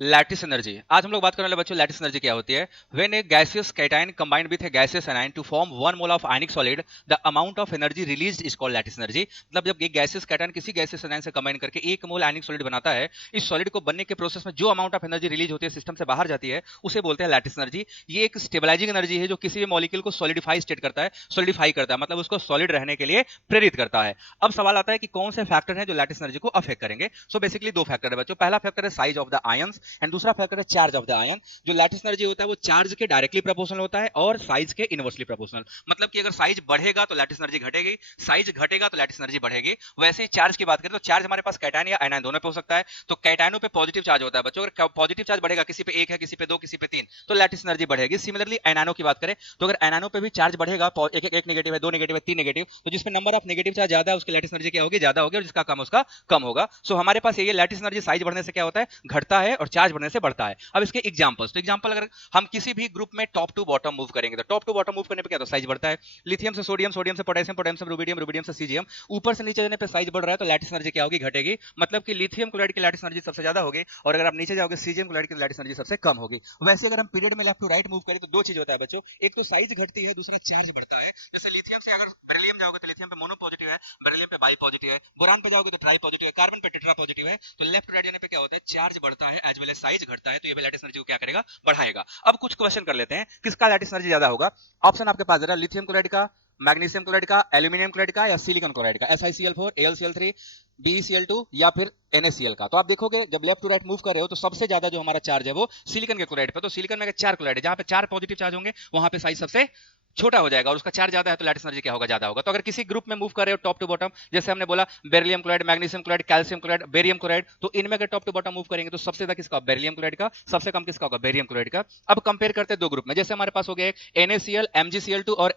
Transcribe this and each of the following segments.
Lattice energy. आज हम लोग बात करने वाले बच्चों लैटिस एनर्जी क्या होती है। When a gaseous cation combined with a gaseous anion to form 1 mole of ionic solid, the amount of energy released is called lattice energy. मतलब जब एक गैसियस कैटायन किसी गैसियस एनायन से कंबाइन करके 1 मोल आयनिक solid बनाता है, इस सॉलिड को बनने के प्रोसेस में जो अमाउंट ऑफ एनर्जी रिलीज होती है, सिस्टम से बाहर जाती है, उसे बोलते हैं लैटिस एनर्जी। ये एक स्टेबलाइजिंग एनर्जी है जो किसी भी मॉलिक्यूल को सॉलिडिफाई स्टेट करता है, सॉलिडिफाई करता है, मतलब उसको सॉलिड रहने के लिए प्रेरित करता है। अब सवाल आता है कि कौन से फैक्टर हैं जो लैटिस एनर्जी को अफेक्ट करेंगे। सो बेसिकली दो फैक्टर है बच्चों। पहला फैक्टर है size of the ions and दूसरा फैक्टर है चार्ज ऑफ द आयन। जो लैटिस एनर्जी होता है वो चार्ज के डायरेक्टली प्रोपोर्शनल होता है और साइज के इनवर्सली प्रोपोर्शनल। मतलब कि अगर साइज बढ़ेगा तो लैटिस एनर्जी घटेगी, साइज घटेगा तो लैटिस एनर्जी बढ़ेगी। वैसे ही चार्ज की बात करें तो चार्ज हमारे पास कैटायन या आयनाइन दोनों पे हो सकता है। तो कैटायनों पे पॉजिटिव चार्ज होता है बच्चों। अगर पॉजिटिव चार्ज बढ़ेगा, किसी पे 1 है, किसी पे 2, किसी पे 3, तो लैटिस एनर्जी बढ़ेगी। सिमिलरली आयनानों की बात करें तो अगर आयनानों पे भी चार्ज बढ़ेगा, एक नेगेटिव है, 2 नेगेटिव है, 3 नेगेटिव, तो जिसमें नंबर ऑफ नेगेटिव चार्ज ज्यादा है उसकी लैटिस एनर्जी क्या होगी, ज्यादा होगी, और जिसका कम उसका कम होगा। सो हमारे पास ये लैटिस एनर्जी साइज बढ़ने से क्या होता है, घटता है, और चार्ज बढ़ने से बढ़ता है। अब इसके एग्जांपल्स, तो एग्जांपल अगर हम किसी भी ग्रुप में टॉप टू बॉटम मूव करेंगे तो टॉप टू बॉटम मूव करने पे क्या होता है, साइज बढ़ता है। लिथियम से सोडियम, सोडियम से पोटेशियम, पोटेशियम से रुबिडियम, रुबिडियम से सीजियम, ऊपर से नीचे जाने पे साइज बढ़ रहा है तो लैटिस एनर्जी क्या होगी, घटेगी। मतलब कि लिथियम क्लोराइड की लैटिस एनर्जी सबसे ज्यादा होगी, और अगर आप नीचे जाओगे सीजियम क्लोराइड की लैटिस एनर्जी सबसे कम होगी। वैसे अगर हम पीरियड में लेफ्ट टू राइट मूव करें तो दो चीज होता है बच्चों, एक तो साइज घटती है, दूसरा चार्ज बढ़ता है। जैसे लिथियम से अगर बेरिलियम जाओगे तो लिथियम पे मोनो पॉजिटिव है, बेरिलियम पे बाई पॉजिटिव है, बोरान पे जाओगे तो ट्राई पॉजिटिव है, कार्बन पे टेट्रा पॉजिटिव है। तो लेफ्ट राइट जाने पे क्या होता है, चार्ज बढ़ता है एज वेल एज साइज घटता है, तो ये भी लैटिस एनर्जी को क्या करेगा, बढ़ाएगा। अब कुछ क्वेश्चन कर लेते हैं, किसका लैटिस एनर्जी ज्यादा होगा। ऑप्शन आपके पास जरा, लिथियम क्लोराइड का, मैग्नीशियम क्लोराइड का, एल्यूमिनियम क्लोराइड का, या सिलिकॉन क्लोराइड का, SiCl4, AlCl3, BeCl2, या फिर NaCl का। तो आप देखोगे जब लेफ्ट टू राइट मूव कर रहे हो तो सबसे ज्यादा जो हमारा चार्ज है वो सिलिकॉन के क्लोराइड पे। तो सिलिकॉन में 4 क्लोराइड है, जहां पे 4 पॉजिटिव चार्ज होंगे वहां पे साइज सबसे छोटा हो जाएगा, और उसका चार्ज ज्यादा है तो लैटिस एनर्जी क्या होगा, ज्यादा होगा। तो अगर किसी ग्रुप में मूव कर रहे हो टॉप टू बॉटम, जैसे हमने बोला beryllium chloride, magnesium chloride, calcium chloride, barium chloride, तो इनमें अगर टॉप टू बॉटम मूव करेंगे तो सबसे ज्यादा किसका, बेरिलियम क्लोराइड का, सबसे कम किसका होगा, बेरियम क्लोराइड का। अब कंपेयर करते हैं दो ग्रुप में, जैसे हमारे पास हो गया NaCl, MgCl2 और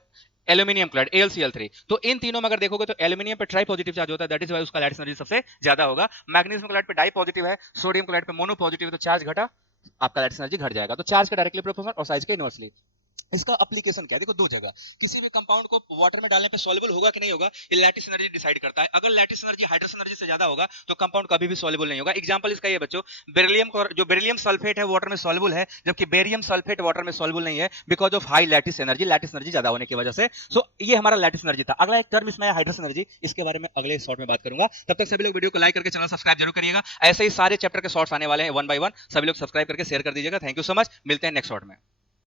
एल्यूमिनियम क्लोराइड AlCl3। तो इन तीनों में अगर देखोगे तो एल्यूमिनियम पे ट्राई पॉजिटिव चार्ज होता है, दैट इज वाई उसका लैटिस एनर्जी सबसे ज्यादा होगा। मैग्नीशियम क्लोराइड पे डाई पॉजिटिव है, सोडियम क्लोराइड पे मोनो पॉजिटिव है, तो चार्ज घटा, आपका लैटिस एनर्जी घट जाएगा। तो चार्ज का डायरेक्टली प्रोपोर्शनल और साइज के इनवर्सली। इसका एप्लीकेशन क्या है, देखो दो जगह, किसी भी कंपाउंड को वाटर में डालने पे सॉल्युबल होगा कि नहीं होगा, ये लैटिस एनर्जी डिसाइड करता है। अगर लैटिस एनर्जी हाइड्रोजन एनर्जी से ज्यादा होगा तो कंपाउंड कभी भी सॉल्युबल नहीं होगा। एग्जांपल इसका ये बच्चों, बेरिलियम, जो बेरिलियम सल्फेट है वाटर में सॉल्युबल है, जबकि बेरियम सल्फेट वाटर में सॉल्युबल नहीं है, because of high lattice energy, lattice energy ज्यादा होने की वजह से। सो ये हमारा लैटिस एनर्जी था। अगला एक टर्म इसमें है हाइड्रोजन एनर्जी, इसके बारे में अगले शॉर्ट में बात करूंगा। तब तक सभी लोग वीडियो को लाइक करके चैनल सब्सक्राइब जरूर करिएगा। ऐसे ही सारे चैप्टर के शॉर्ट्स आने वाले हैं वन बाय वन, सभी लोग सब्सक्राइब करके शेयर कर दीजिएगा। थैंक यू सो मच, मिलते हैं नेक्स्ट शॉर्ट में।